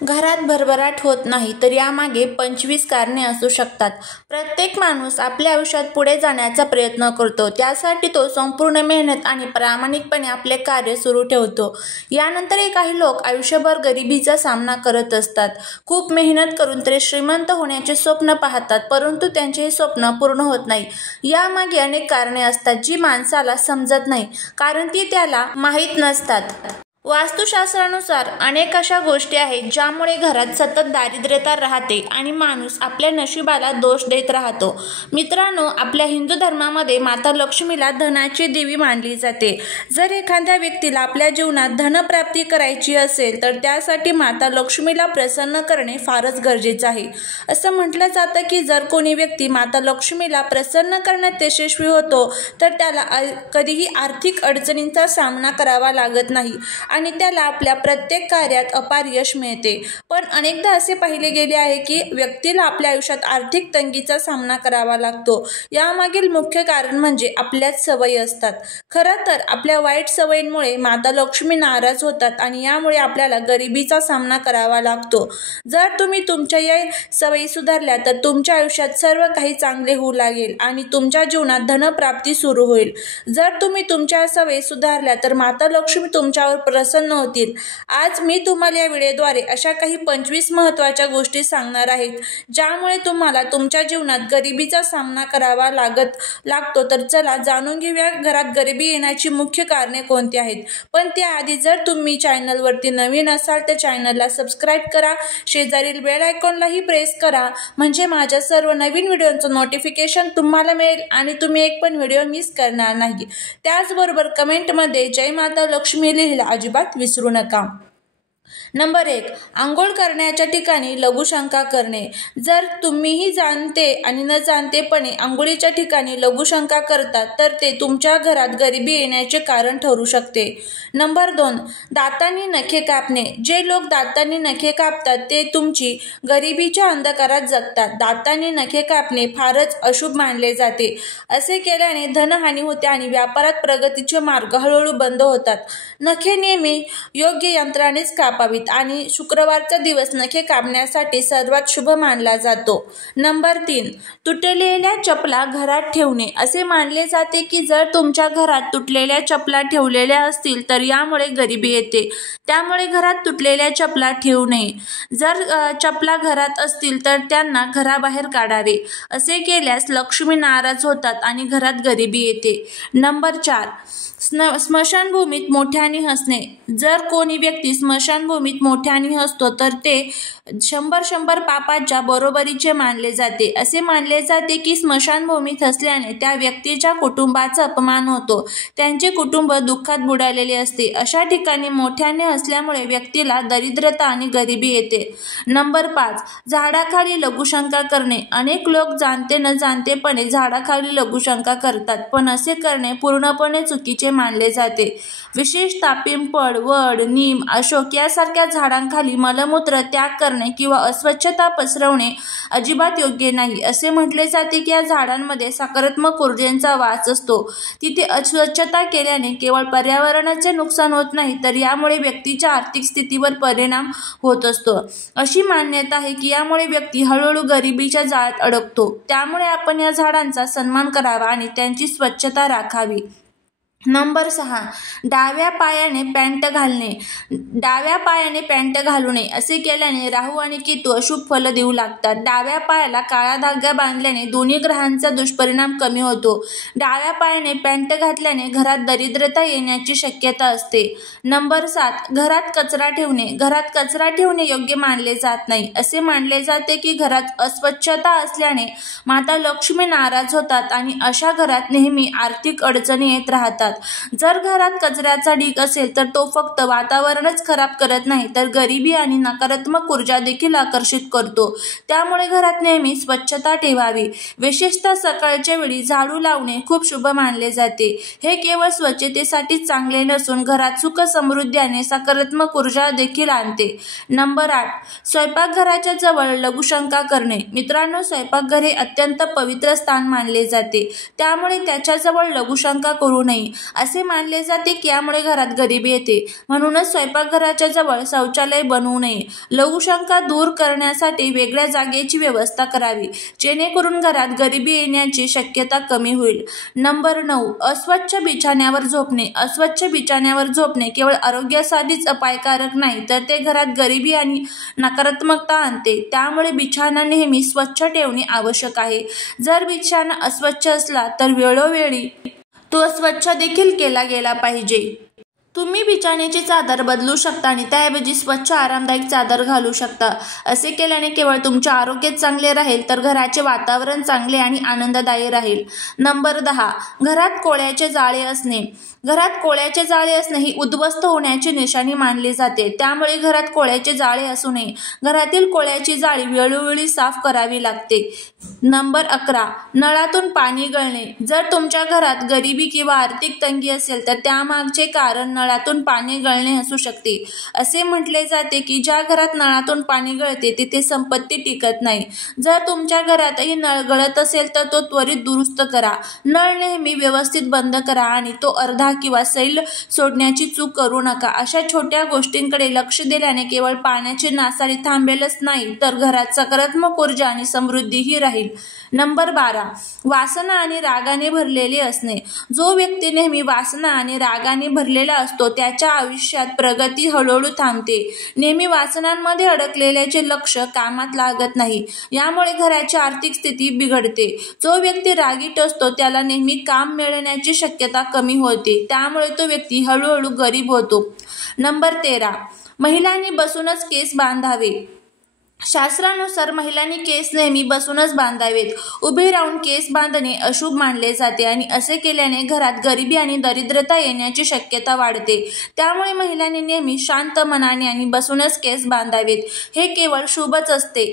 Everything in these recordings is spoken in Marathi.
घरात भरभराट होत नाही तर यामागे 25 कारणे असू शकतात. प्रत्येक माणूस आपल्या आयुष्यात पुढे जाण्याचा प्रयत्न करतो. त्यासाठी तो संपूर्ण मेहनत आणि प्रामाणिकपणे आपले कार्य सुरू ठेवतो. यानंतरही काही लोक आयुष्यभर गरिबीचा सामना करत असतात. खूप मेहनत करून ते श्रीमंत होण्याचे स्वप्न पाहतात, परंतु त्यांचे हे स्वप्न पूर्ण होत नाही. यामागे अनेक कारणे असतात जी माणसाला समजत नाही, कारण ती त्याला माहीत नसतात. वास्तुशास्त्रानुसार अनेक अशा गोष्टी आहेत ज्यामुळे घरात सतत दारिद्र्यता राहते आणि माणूस आपल्या नशिबाला दोष देत राहतो. मित्रांनो, आपल्या हिंदू धर्मामध्ये माता लक्ष्मीला धनाची देवी मानली जाते. जर एखाद्या व्यक्तीला आपल्या जीवनात धनप्राप्ती करायची असेल तर त्यासाठी माता लक्ष्मीला प्रसन्न करणे फारच गरजेचे आहे. असं म्हटलं जातं की जर कोणी व्यक्ती माता लक्ष्मीला प्रसन्न करण्यात यशस्वी होतो तर त्याला कधीही आर्थिक अडचणींचा सामना करावा लागत नाही आणि त्याला आपल्या प्रत्येक कार्यात अपार यश मिळते. पण अनेकदा असे पाहिले गेले आहे की व्यक्तीला आपल्या आयुष्यात आर्थिक तंगीचा सामना करावा लागतो. यामागील मुख्य कारण म्हणजे आपल्याच सवयी असतात. खरं तर आपल्या वाईट सवयींमुळे माता लक्ष्मी नाराज होतात आणि यामुळे आपल्याला गरिबीचा सामना करावा लागतो. जर तुम्ही तुमच्या या सवयी सुधारल्या तर तुमच्या आयुष्यात सर्व काही चांगले होऊ लागेल आणि तुमच्या जीवनात धनप्राप्ती सुरू होईल. जर तुम्ही तुमच्या सवयी सुधारल्या तर माता लक्ष्मी तुमच्यावर प्रसन्न होतील. आज मी तुम्हाला या व्हिडिओद्वारे अशा काही 25 महत्त्वाच्या गोष्टी सांगणार आहे ज्यामुळे तुम्हाला तुमच्या जीवनात गरिबीचा सामना करावा लागतो. तर चला जाणून घेऊया घरात गरिबी येण्याची मुख्य कारणे कोणती आहेत. पण त्याआधी जर तुम्ही चॅनलवरती नवीन असाल तर चॅनलला सबस्क्राईब करा, शेजारील बेल आयकॉनलाही प्रेस करा, म्हणजे माझ्या सर्व नवीन व्हिडिओचं नोटिफिकेशन तुम्हाला मिळेल आणि तुम्ही एक पण व्हिडिओ मिस करणार नाही. त्याचबरोबर कमेंटमध्ये जय माता लक्ष्मी लिहायला अजिबात विसरू नका. नंबर 1. आंघोळ करण्याच्या ठिकाणी लघुशंका करणे. जर तुम्हीही जाणते आणि न जाणतेपणे आंघोळीच्या ठिकाणी लघुशंका करतात तर ते तुमच्या घरात गरिबी येण्याचे कारण ठरू शकते. नंबर 2. दातांनी नखे कापणे. जे लोक दातांनी नखे कापतात ते तुमची गरिबीच्या अंधकारात जगतात. दातांनी नखे कापणे फारच अशुभ मानले जाते. असे केल्याने धनहानी होते आणि व्यापारात प्रगतीचे मार्ग हळूहळू बंद होतात. नखे नेहमी योग्य यंत्रानेच कापावीत आणि शुक्रवारचा दिवस नखे कापण्यासाठी सर्वात शुभ मानला जातो. नंबर 3. तुटलेल्या चपला घरात ठेवणे. असे मानले जाते की जर तुमच्या घरात तुटलेल्या चपला ठेवलेल्या असतील तर यामुळे गरिबी येते. त्यामुळे घरात तुटलेल्या चपला ठेवू नये. जर चपला घरात असतील तर त्यांना घराबाहेर काढावे. असे केल्यास लक्ष्मी नाराज होतात आणि घरात गरिबी येते. नंबर 4. स्मशानभूमीत मोठ्याने हसणे. जर कोणी व्यक्ती स्मशानभूमीत मोठ्याने हसतो तर ते 100 पापाच्या बरोबरीचे मानले जाते. असे मानले जाते की स्मशानभूमीत हसल्याने त्या व्यक्तीच्या कुटुंबाचा अपमान होतो. त्यांचे कुटुंब दुःखात बुडालेले असते. अशा ठिकाणी मोठ्याने हसल्यामुळे व्यक्तीला दरिद्रता आणि गरिबी येते. नंबर 5. झाडाखाली लघुशंका करणे. अनेक लोक जाणते न जाणतेपणे झाडाखाली लघुशंका करतात, पण असे करणे पूर्णपणे चुकीचे मानले जाते. विशेषतः पिंपळ, वड, नीम, अशोक यासारख्या झाडांखाली मलमूत्र त्याग करणे किंवा अस्वच्छता पसरवणे अजिबात योग्य नाही. असे म्हटले जाते की या झाडांमध्ये सकारात्मक ऊर्जेचा वास असतो. तिथे अस्वच्छता केल्याने केवळ पर्यावरणाचे नुकसान होत नाही तर यामुळे व्यक्तीच्या आर्थिक स्थितीवर परिणाम होत असतो. अशी मान्यता आहे की यामुळे व्यक्ती हळूहळू गरिबीच्या जाळ्यात अडकतो. त्यामुळे आपण या झाडांचा सन्मान करावा आणि त्यांची स्वच्छता राखावी. नंबर 6. डाव्या पायाने पॅन्ट घालणे. डाव्या पायाने पॅन्ट घालू नये. असे केल्याने राहू आणि केतू अशुभ फल देऊ लागतात. डाव्या पायाला काळा धागा बांधल्याने दोन्ही ग्रहांचा दुष्परिणाम कमी होतो. डाव्या पायाने पॅन्ट घातल्याने घरात दरिद्रता येण्याची शक्यता असते. नंबर 7. घरात कचरा ठेवणे. घरात कचरा ठेवणे योग्य मानले जात नाही. असे मानले जाते की घरात अस्वच्छता असल्याने माता लक्ष्मी नाराज होतात आणि अशा घरात नेहमी आर्थिक अडचणी येत राहतात. जर घरात कचऱ्याचा ढीग असेल तर तो फक्त वातावरणच खराब करत नाही तर गरिबी आणि नकारात्मक ऊर्जा देखील आकर्षित करतो. त्यामुळे घरात नेहमी स्वच्छता ठेवावी. विशेषतः सकाळच्या वेळी झाडू लावणे खूप शुभ मानले जाते. हे केवळ स्वच्छतेसाठीच चांगले नसून घरात सुख, समृद्धी आणि सकारात्मक ऊर्जा देखील आणते. नंबर 8. स्वयंपाकघराच्या जवळ लघुशंका करणे. मित्रांनो, स्वयंपाकघर हे अत्यंत पवित्र स्थान मानले जाते. त्यामुळे त्याच्याजवळ लघुशंका करू नये. असे मानले जाते की यामुळे घरात गरिबी येते. म्हणूनच स्वयंपाकघराच्या जवळ शौचालय बनवू नये. लघुशंका दूर करण्यासाठी वेगळ्या जागेची व्यवस्था करावी, जेणेकरून घरात गरिबी येण्याची शक्यता कमी होईल. नंबर 9. अस्वच्छ बिछाण्यावर झोपणे. अस्वच्छ बिछाण्यावर झोपणे केवळ आरोग्यासाठीच अपायकारक नाही, तर ते घरात गरिबी आणि नकारात्मकता आणते. त्यामुळे बिछाना नेहमी स्वच्छ ठेवणे आवश्यक आहे. जर बिछाना अस्वच्छ असला तर वेळोवेळी तो स्वच्छ देखील केला गेला पाहिजे. तुम्ही बिछाण्याची चादर बदलू शकता आणि त्याऐवजी स्वच्छ आरामदायक चादर घालू शकता. असे केल्याने केवळ तुमचे आरोग्य चांगले राहील, तर घराचे वातावरण चांगले आणि आनंददायी राहील. नंबर 10. घरात कोळ्याचे जाळे असणे. घरात कोळ्याचे जाळे असणे ही उद्ध्वस्त होण्याची निशाणी मानली जाते. त्यामुळे घरात कोळ्याचे जाळे असू नये. घरातील कोळ्याची जाळी वेळोवेळी साफ करावी लागते. नंबर 11. नळातून पाणी गळणे. जर तुमच्या घरात गरिबी किंवा आर्थिक तंगी असेल तर त्यामागचे कारण नळातून पाणी गळणे असू शकते. असे म्हटले जाते की ज्या घरात नळातून पाणी गळते तिथे संपत्ती टिकत नाही. जर तुमच्या घरातही नळ गळत असेल तर तो त्वरित दुरुस्त करा. नळ नेहमी व्यवस्थित बंद करा आणि तो अर्धा किंवा सैल सोडण्याची चूक करू नका. अशा छोट्या गोष्टींकडे लक्ष दिल्याने केवळ पाण्याची नासाडी थांबेलच नाही, तर घरात सकारात्मक ऊर्जा आणि समृद्धीही राहील. नंबर 12. वासना आणि रागाने भरलेले असणे. जो व्यक्ती नेहमी वासना आणि रागाने भरलेला असतो त्याच्या आयुष्यात प्रगती हळूहळू थांबते. नेहमी वासनांमध्ये अडकलेल्याचे लक्ष कामात लागत नाही. यामुळे घराची आर्थिक स्थिती बिघडते. जो व्यक्ती रागीट असतो त्याला नेहमी काम मिळण्याची शक्यता कमी होते. त्यामुळे तो व्यक्ती हळूहळू गरीब होतो. नंबर 13. महिलांनी बसूनच केस बांधावे. शास्त्रानुसार महिलांनी केस नेहमी बसूनच बांधावेत. उभे राहून केस बांधणे अशुभ मानले जाते आणि असे केल्याने घरात गरिबी आणि दरिद्रता येण्याची शक्यता वाढते. त्यामुळे महिलांनी नेहमी शांत मनाने आणि बसूनच केस बांधावेत. हे केवळ शुभच असते,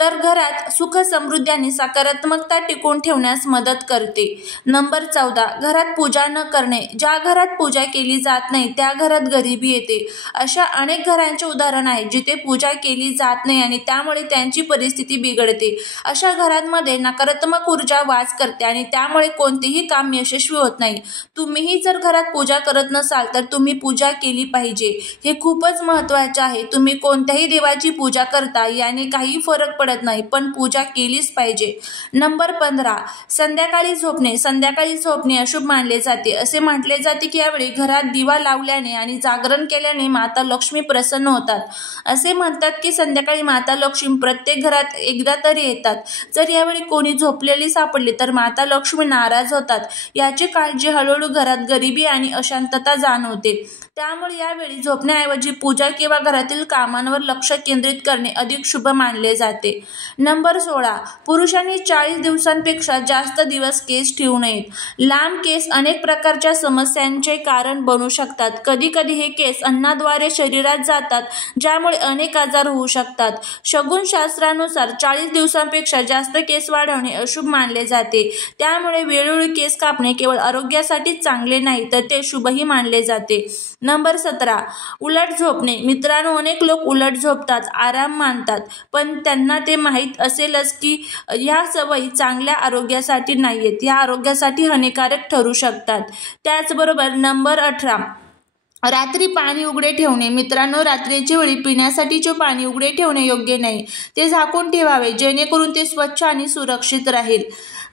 तर घरात सुख, समृद्धी आणि सकारात्मकता टिकवून ठेवण्यास मदत करते. नंबर 14. घरात पूजा न करणे. ज्या घरात पूजा केली जात नाही त्या घरात गरिबी येते. अशा अनेक घरांचे उदाहरण आहे जिथे पूजा केली जात नाही आणि त्यामुळे त्यांची परिस्थिती बिघडते. अशा घरांमध्ये नकारात्मक ऊर्जा वास करते आणि त्यामुळे कोणतेही काम यशस्वी होत नाही. तुम्हीही जर घरात पूजा करत नसाल तर तुम्ही पूजा केली पाहिजे. हे खूपच महत्त्वाचे आहे. तुम्ही कोणत्याही देवाची पूजा करता याने काही फरक पडत नाही, पण पूजा केलीच पाहिजे. नंबर 15. संध्याकाळी झोपणे. संध्याकाळी झोपणे अशुभ मानले जाते. असे म्हटले जाते की यावेळी घरात दिवा लावल्याने आणि जागरण केल्याने माता लक्ष्मी प्रसन्न होतात. असे म्हणतात की संध्याकाळी माता लक्ष्मी प्रत्येक घरात एकदा तरी येतात. जर यावेळी कोणी झोपलेली सापडली तर माता लक्ष्मी नाराज होतात. याची काळजी हळूहळू घरात गरिबी आणि अशांतता जाणवते. त्यामुळे यावेळी झोपण्याऐवजी पूजा किंवा घरातील कामांवर लक्ष केंद्रित करणे अधिक शुभ मानले जाते. नंबर 16. पुरुषांनी 40 दिवसांपेक्षा जास्त दिवस केस ठेवू नयेत. लांब केस अनेक प्रकारच्या समस्यांचे कारण बनू शकतात. कधी कधी हे केस अन्नाद्वारे शरीरात जातात, ज्यामुळे अनेक आजार होऊ शकतात. शगुनशास्त्रानुसार 40 दिवसांपेक्षा जास्त केस वाढवणे अशुभ मानले जाते. त्यामुळे वेळोवेळी केस कापणे केवळ आरोग्यासाठी चांगले नाही, तर ते शुभही मानले जाते. नंबर 17. उलट झोपणे. मित्रांनो, अनेक लोक उलट झोपतात, आराम मानतात, पण त्यांना ते माहीत असेलच की ह्या सवयी चांगल्या आरोग्यासाठी नाहीयेत. या आरोग्यासाठी हानिकारक ठरू शकतात. त्याचबरोबर नंबर 18. रात्री पाणी उघडे ठेवणे. मित्रांनो, रात्रीच्या वेळी पिण्यासाठीचे पाणी उघडे ठेवणे योग्य नाही. ते झाकून ठेवावे, जेणेकरून ते स्वच्छ आणि सुरक्षित राहील.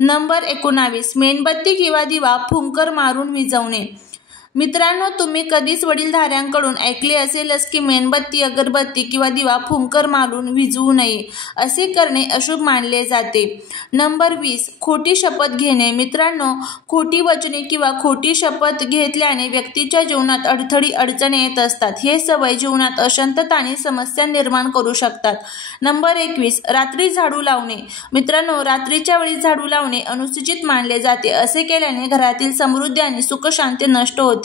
नंबर 19. मेणबत्ती किंवा दिवा फुंकर मारून विझवणे. मित्रांनो, तुम्ही कधीच वडीलधाऱ्यांकडून ऐकले असेलच की मेणबत्ती, अगरबत्ती किंवा दिवा फुंकर मारून विझवू नये. असे करणे अशुभ मानले जाते. नंबर 20. खोटी शपथ घेणे. मित्रांनो, खोटी वचने किंवा खोटी शपथ घेतल्याने व्यक्तीच्या जीवनात अडचणी येत असतात. हे सवय जीवनात अशांतता आणि समस्या निर्माण करू शकतात. नंबर 21. रात्री झाडू लावणे. मित्रांनो, रात्रीच्या वेळी झाडू लावणे अनुचित मानले जाते. असे केल्याने घरातील समृद्धी आणि सुखशांती नष्ट होते.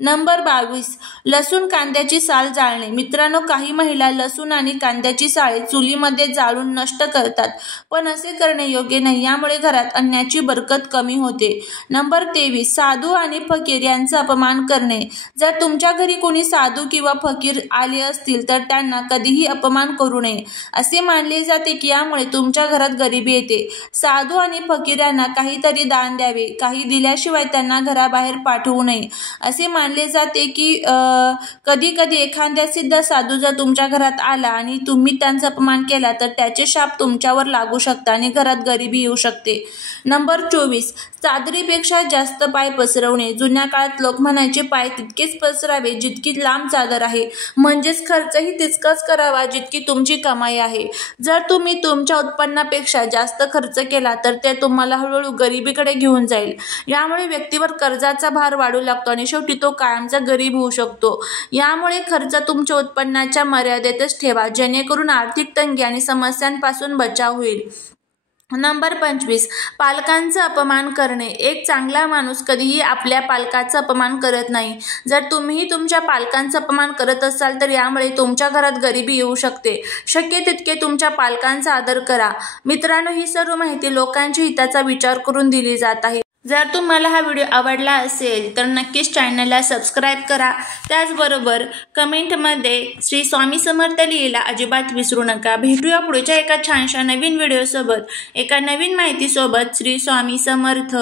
नंबर 22, लसूण कांद्याची साल जाळणे. मित्रांनो, काही महिला लसूण आणि कांद्याची साळे चुलीमध्ये जाळून नष्ट करतात, पण असे करणे योग्य नाही. यामुळे घरात अन्नाची बरकत कमी होते. नंबर 23, साधू आणि फकीर यांचा अपमान करणे. जर तुमच्या घरी कोणी साधू किंवा फकीर आले असतील तर त्यांना कधीही अपमान करू नये. असे मानले जाते की यामुळे तुमच्या घरात गरिबी येते. साधू आणि फकीर यांना काहीतरी दान द्यावे, काही दिल्याशिवाय त्यांना घराबाहेर पाठवू नये. असे मानले जाते की कधी कधी एखाद्या सिद्ध साधू जर तुमच्या घरात आला आणि तुम्ही त्यांचा अपमान केला तर त्याचे शाप तुमच्यावर लागू शकतात आणि घरात गरिबी येऊ शकते. नंबर 24, चादरीपेक्षा जास्त पाय पसरवणे. जुन्या काळात लोक म्हणायचे, पाय तितकेच पसरावे जितकी लांब चादर आहे, म्हणजेच खर्चही तितकाच करावा जितकी तुमची कमाई आहे. जर तुम्ही तुमच्या उत्पन्नापेक्षा जास्त खर्च केला तर ते तुम्हाला हळूहळू गरिबीकडे घेऊन जाईल. यामुळे व्यक्तीवर कर्जाचा भार वाढू लागतो आणि शेवटी तो कायमचा गरीब होऊ शकतो. यामुळे खर्च तुमच्या उत्पन्नाच्या मर्यादेतच ठेवा, जेणेकरून आर्थिक तंगी आणि समस्यांपासून बचाव होईल. नंबर 25, पालकांचा अपमान करणे. एक चांगला माणूस कधीही आपल्या पालकांचा अपमान करत नाही. जर तुम्हीही तुमच्या पालकांचा अपमान करत असाल तर यामुळे तुमच्या घरात गरिबी येऊ शकते. शक्य तितके तुमच्या पालकांचा आदर करा. मित्रांनो, ही सर्व माहिती लोकांच्या हिताचा विचार करून दिली जात आहे. जर तुम्हाला हा व्हिडिओ आवडला असेल तर नक्कीच चॅनलला सबस्क्राईब करा. त्याचबरोबर कमेंटमध्ये श्री स्वामी समर्थ लिहायला अजिबात विसरू नका. भेटूया पुढच्या एका छानशा नवीन व्हिडिओसोबत, एका नवीन माहितीसोबत. श्री स्वामी समर्थ.